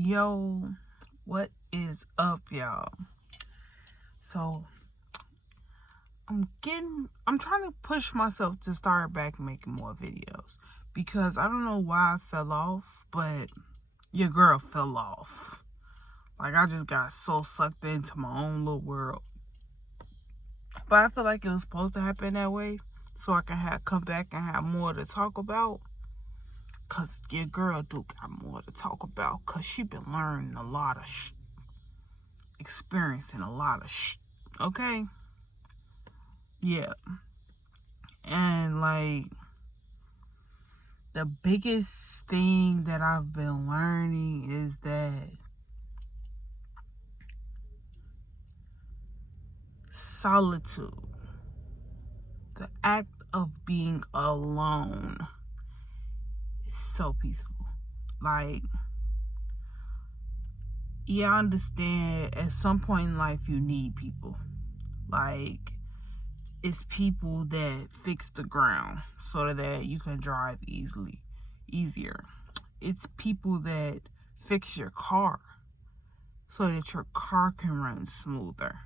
Yo, what is up, y'all? So, I'm trying to push myself to start back making more videos because I don't know why I fell off, but your girl fell off. Like, I just got so sucked into my own little world. But I feel like it was supposed to happen that way so I can come back and have more to talk about. Because your girl do got more to talk about because she been learning a lot of experiencing a lot of okay? Yeah. And like the biggest thing that I've been learning is that solitude, the act of being alone, is so peaceful. Like, yeah, I understand at some point in life you need people. Like, it's people that fix the ground so that you can drive easier. It's people that fix your car so that your car can run smoother.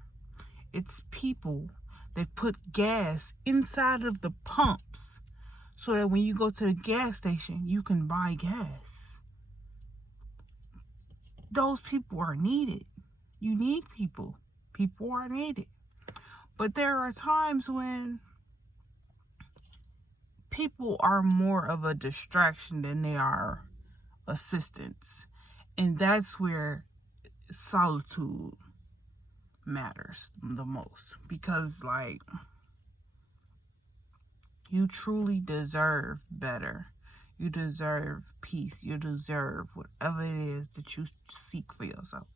It's people that put gas inside of the pumps so that when you go to the gas station, you can buy gas. Those people are needed. You need people. People are needed. But there are times when people are more of a distraction than they are assistance. And that's where solitude matters the most. Because, like, you truly deserve better. You deserve peace. You deserve whatever it is that you seek for yourself.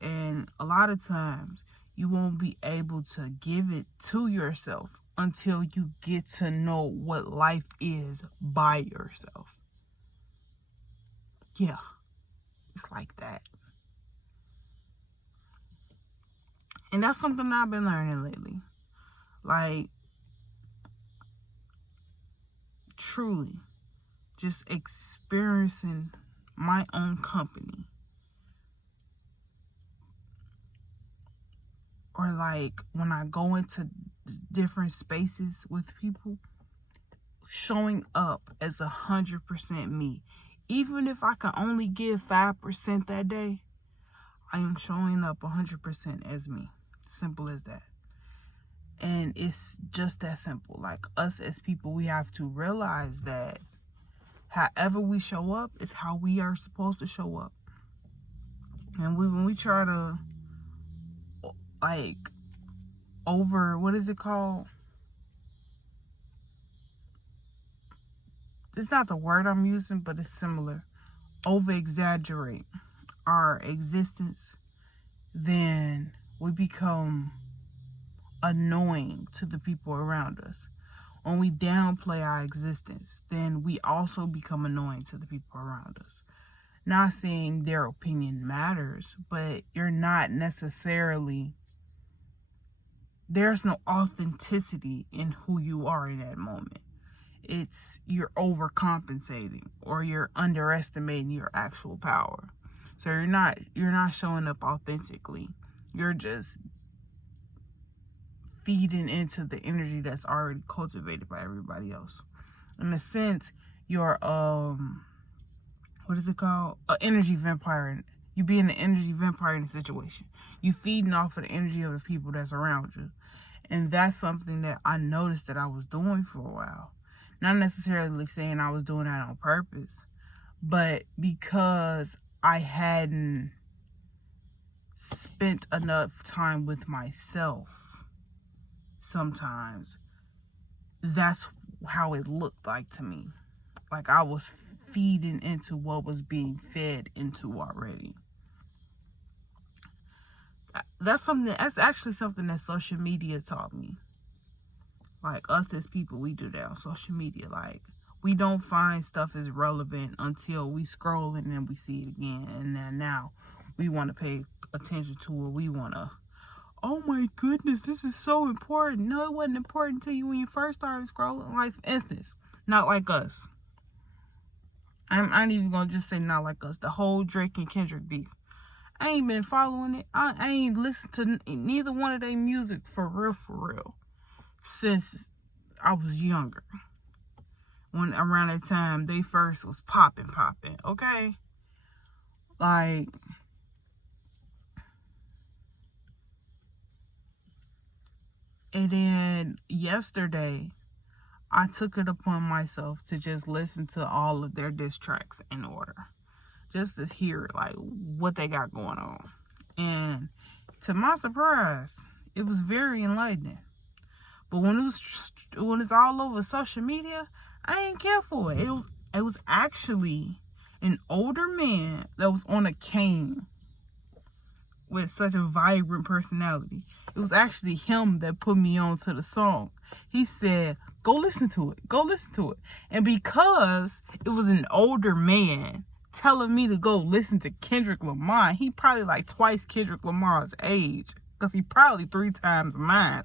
And a lot of times, you won't be able to give it to yourself until you get to know what life is by yourself. Yeah, it's like that. And that's something I've been learning lately. Like, truly, just experiencing my own company. Or like when I go into different spaces with people, showing up as 100% me. Even if I can only give 5% that day, I am showing up 100% as me. Simple as that. And it's just that simple. Like, us as people, we have to realize that however we show up is how we are supposed to show up. And when we try to, like, what is it called? It's not the word I'm using, but it's similar. Over-exaggerate our existence, then we become annoying to the people around us. When we downplay our existence, then we also become annoying to the people around us. Not saying their opinion matters, but you're not necessarily, there's no authenticity in who you are in that moment. It's you're overcompensating or you're underestimating your actual power. So you're not showing up authentically. You're just feeding into the energy that's already cultivated by everybody else. In a sense, you're what is it called? An energy vampire. You being an energy vampire in a situation. You feeding off of the energy of the people that's around you. And that's something that I noticed that I was doing for a while. Not necessarily saying I was doing that on purpose, but because I hadn't spent enough time with myself, sometimes that's how it looked like to me. Like I was feeding into what was being fed into already. That's actually something that social media taught me. Like, us as people, we do that on social media. Like, we don't find stuff as relevant until we scroll and then we see it again. And then now we want to pay attention to it. We want to, oh my goodness, this is so important. No, it wasn't important to you when you first started scrolling. Like, for instance, not like us. I'm not even gonna just say Not Like Us. The whole Drake and Kendrick beef. I ain't been following it. I ain't listened to neither one of their music for real, since I was younger. When around that time they first was popping, okay? Like, and then yesterday, I took it upon myself to just listen to all of their diss tracks in order. Just to hear, like, what they got going on. And to my surprise, it was very enlightening. But when it's all over social media, I ain't care for it. It was actually an older man that was on a cane with such a vibrant personality. It was actually him that put me on to the song. He said, go listen to it. And because it was an older man telling me to go listen to Kendrick Lamar, he probably like twice Kendrick Lamar's age, because he probably 3 times mine.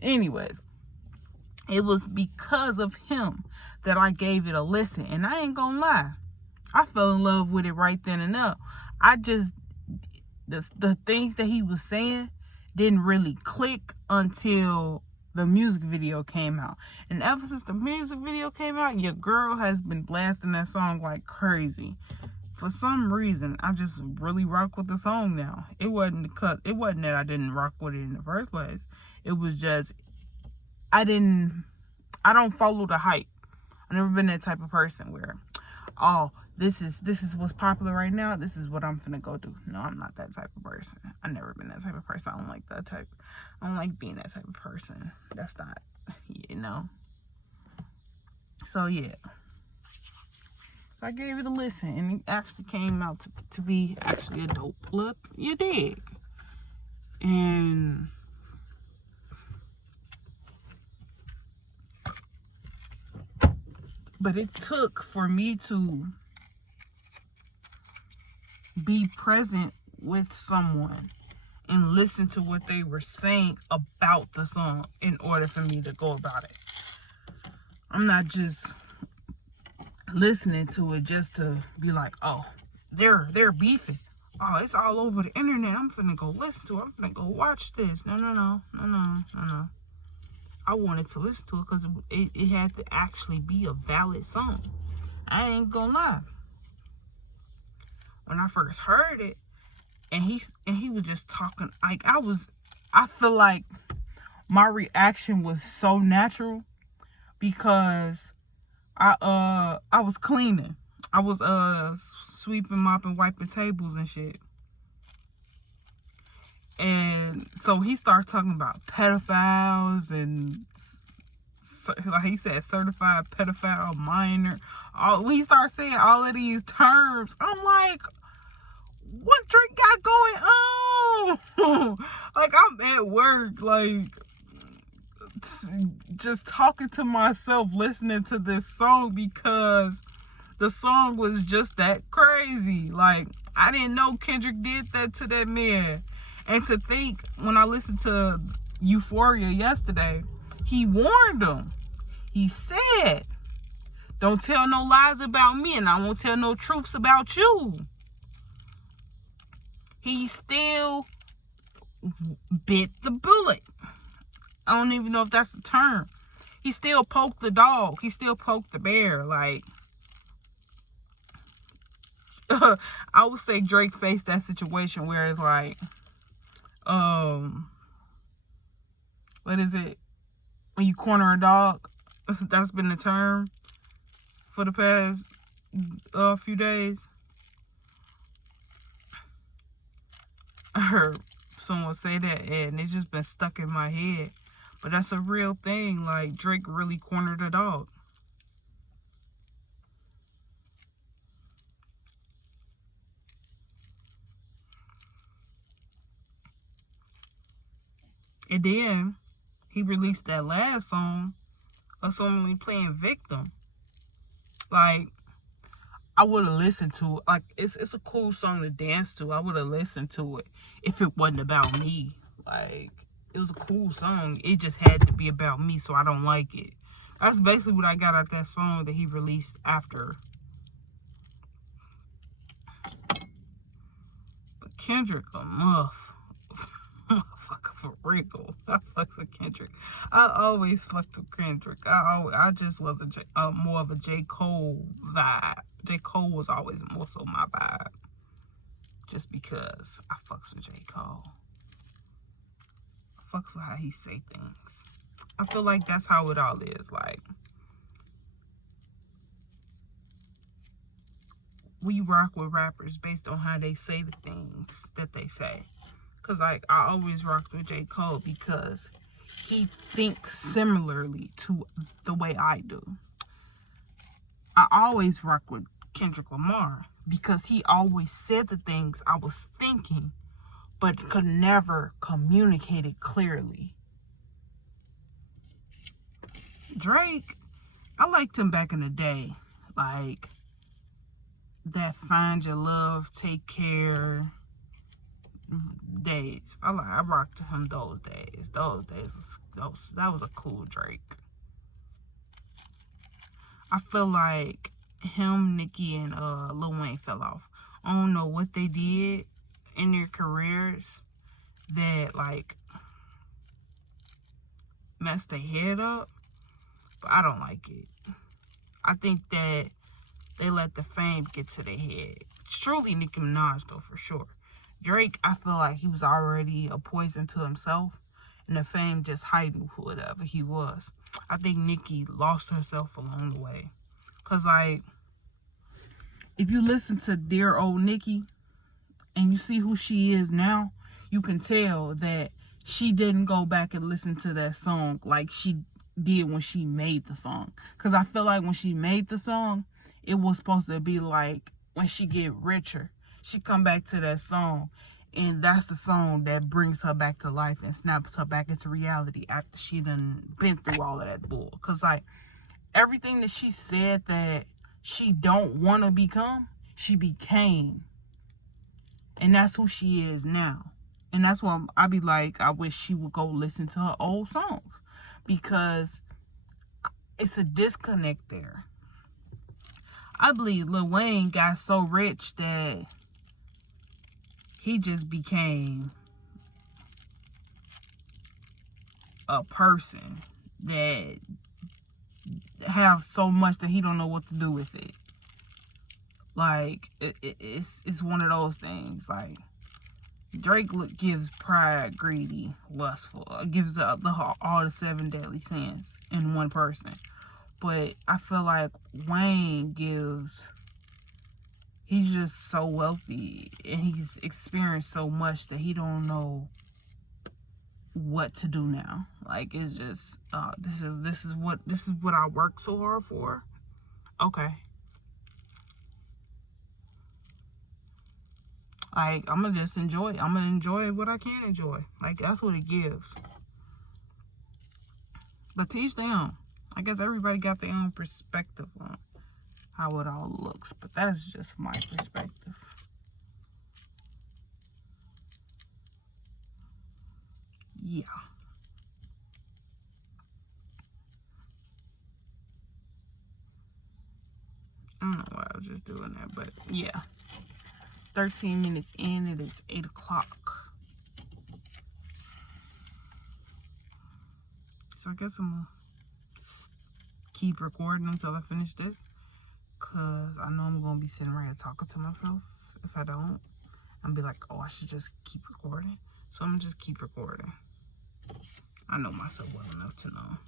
Anyways, it was because of him that I gave it a listen. And I ain't gonna lie, I fell in love with it right then and there. The things that he was saying didn't really click until the music video came out. And ever since the music video came out, your girl has been blasting that song like crazy. For some reason, I just really rock with the song now. It wasn't that I didn't rock with it in the first place. It was just I don't follow the hype. I've never been that type of person where, oh, this is what's popular right now, this is what I'm finna go do. No, I'm not that type of person. I've never been that type of person. I don't like that type. I don't like being that type of person. That's not, So yeah, I gave it a listen, and it actually came out to be actually a dope look. You dig? And but it took for me to be present with someone and listen to what they were saying about the song in order for me to go about it. I'm not just listening to it just to be like, oh, they're beefing. Oh, it's all over the internet. I'm finna go listen to it. I'm finna go watch this. No. I wanted to listen to it because it had to actually be a valid song. I ain't gonna lie. When I first heard it, and he was just talking, like, I feel like my reaction was so natural because I was cleaning. I was sweeping, mopping, wiping tables and shit. And so he started talking about pedophiles and, like he said, certified pedophile minor. When he started saying all of these terms, I'm like, what Drake got going on? Like, I'm at work, like, just talking to myself, listening to this song because the song was just that crazy. Like, I didn't know Kendrick did that to that man. And to think, when I listened to Euphoria yesterday, he warned him. He said, don't tell no lies about me, and I won't tell no truths about you. He still bit the bullet. I don't even know if that's the term. He still poked the dog. He still poked the bear. Like, I would say Drake faced that situation where it's like, what is it? When you corner a dog? That's been the term for the past few days. I heard someone say that, and it's just been stuck in my head. But that's a real thing. Like, Drake really cornered a dog. And then he released that last song, a song playing Victim. Like, I would have listened to it. Like, it's a cool song to dance to. I would have listened to it if it wasn't about me. Like, it was a cool song. It just had to be about me, so I don't like it. That's basically what I got out that song that he released after Kendrick a motherfucker for real. I fucks with Kendrick. I always fucked with Kendrick. I just was more of a J. Cole vibe. J. Cole was always more so my vibe. Just because I fucks with J. Cole. I fucks with how he say things. I feel like that's how it all is. Like, we rock with rappers based on how they say the things that they say. Because, like, I always rocked with J. Cole because he thinks similarly to the way I do. I always rock with Kendrick Lamar because he always said the things I was thinking, but could never communicate it clearly. Drake, I liked him back in the day. Like, that Find Your Love, Take Care days. I rocked him those days. That was a cool Drake. I feel like him, Nicki, and Lil Wayne fell off. I don't know what they did in their careers that, like, messed their head up, but I don't like it. I think that they let the fame get to their head. It's truly Nicki Minaj, though, for sure. Drake, I feel like he was already a poison to himself, and the fame just heightened whatever he was. I think Nicki lost herself along the way. Because, like, if you listen to Dear Old Nicki and you see who she is now, you can tell that she didn't go back and listen to that song like she did when she made the song. Because I feel like when she made the song, it was supposed to be like when she get richer, she come back to that song, and that's the song that brings her back to life and snaps her back into reality after she done been through all of that bull. Because, like, everything that she said that she don't want to become, she became. And that's who she is now. And that's why I be like, I wish she would go listen to her old songs. Because it's a disconnect there. I believe Lil Wayne got so rich that he just became a person that have so much that he don't know what to do with it. Like, it's one of those things. Like, Drake gives pride, greedy, lustful. Gives all the 7 deadly sins in one person. But I feel like Wayne gives... He's just so wealthy and he's experienced so much that he don't know what to do now. Like, it's just this is what I work so hard for. Okay. Like, I'm gonna just enjoy it. I'm gonna enjoy what I can enjoy. Like, that's what it gives. But to each their own. I guess everybody got their own perspective on how it all looks. But that's just my perspective. Yeah. I don't know why I was just doing that, but yeah. 13 minutes in, it is 8 o'clock. So I guess I'm gonna keep recording until I finish this. Because I know I'm gonna be sitting right here talking to myself. If I don't, I'll be like, oh, I should just keep recording. So I'm gonna just keep recording. I know myself well enough to know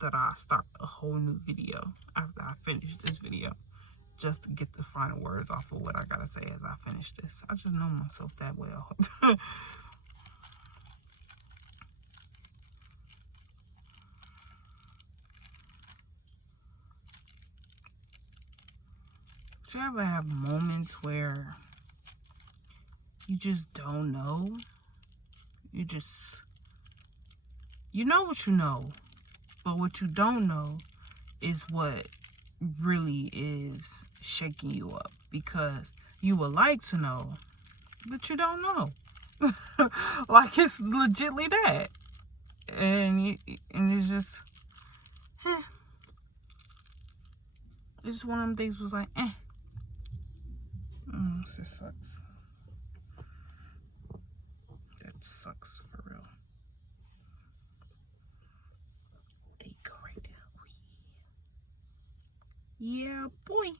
that I'll start a whole new video after I finish this video, just to get the final words off of what I gotta say as I finish this. I just know myself that well. Do you ever have moments where you just don't know? You know what you know, but what you don't know is what really is shaking you up, because you would like to know, but you don't know. Like, it's legitly that. And it's just, it's just one of them things was like, this sucks. sucks for real. There you go right there. Yeah, boy.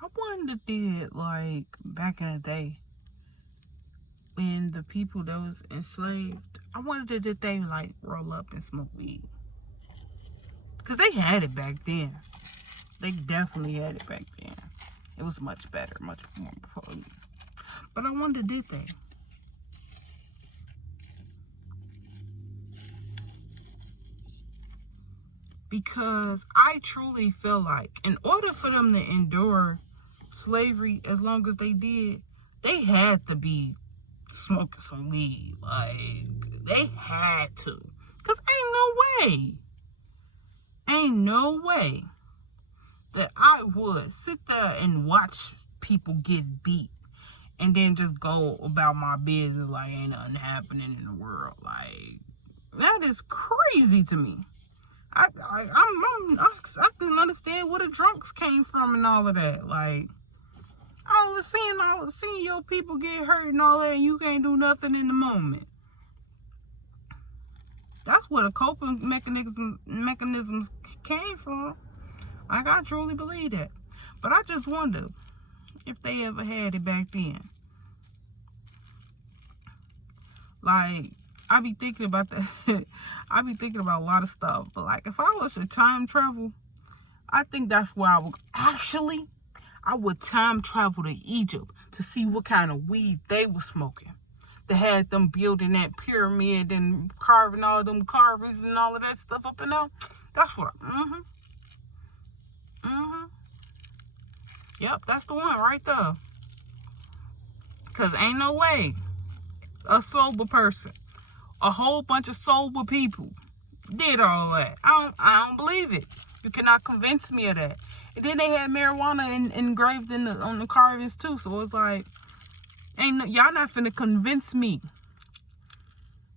I wonder did, like, back in the day, when the people that was enslaved, I wondered did they, like, roll up and smoke weed. Because they had it back then. They definitely had it back then. It was much better, much more potent. But I wonder did they? Because I truly feel like in order for them to endure slavery as long as they did, they had to be smoking some weed. Like, they had to. Because ain't no way that I would sit there and watch people get beat and then just go about my business like ain't nothing happening in the world. Like, that is crazy to me. I can understand where the drunks came from and all of that. Like, seeing your people get hurt and all that, and you can't do nothing in the moment. That's where the coping mechanisms came from. Like, I truly believe that. But I just wonder if they ever had it back then. Like, I be thinking about that. I be thinking about a lot of stuff. But, like, if I was to time travel, I think that's where I would I would time travel to Egypt to see what kind of weed they were smoking. They had them building that pyramid and carving all them carvings and all of that stuff up in there. That's what Yep, that's the one right there. Because ain't no way a sober person, a whole bunch of sober people did all that. I don't believe it. You cannot convince me of that. And then they had marijuana engraved on the carvings too. So it's like, y'all not finna convince me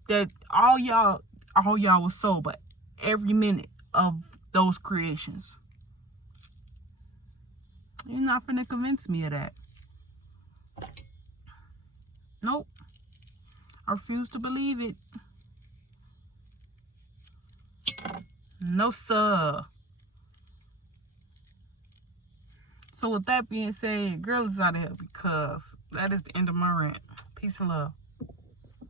that all y'all was sober every minute of those creations. You're not finna convince me of that. Nope. I refuse to believe it. No, sir. So with that being said, girl is out of here because that is the end of my rant. Peace and love.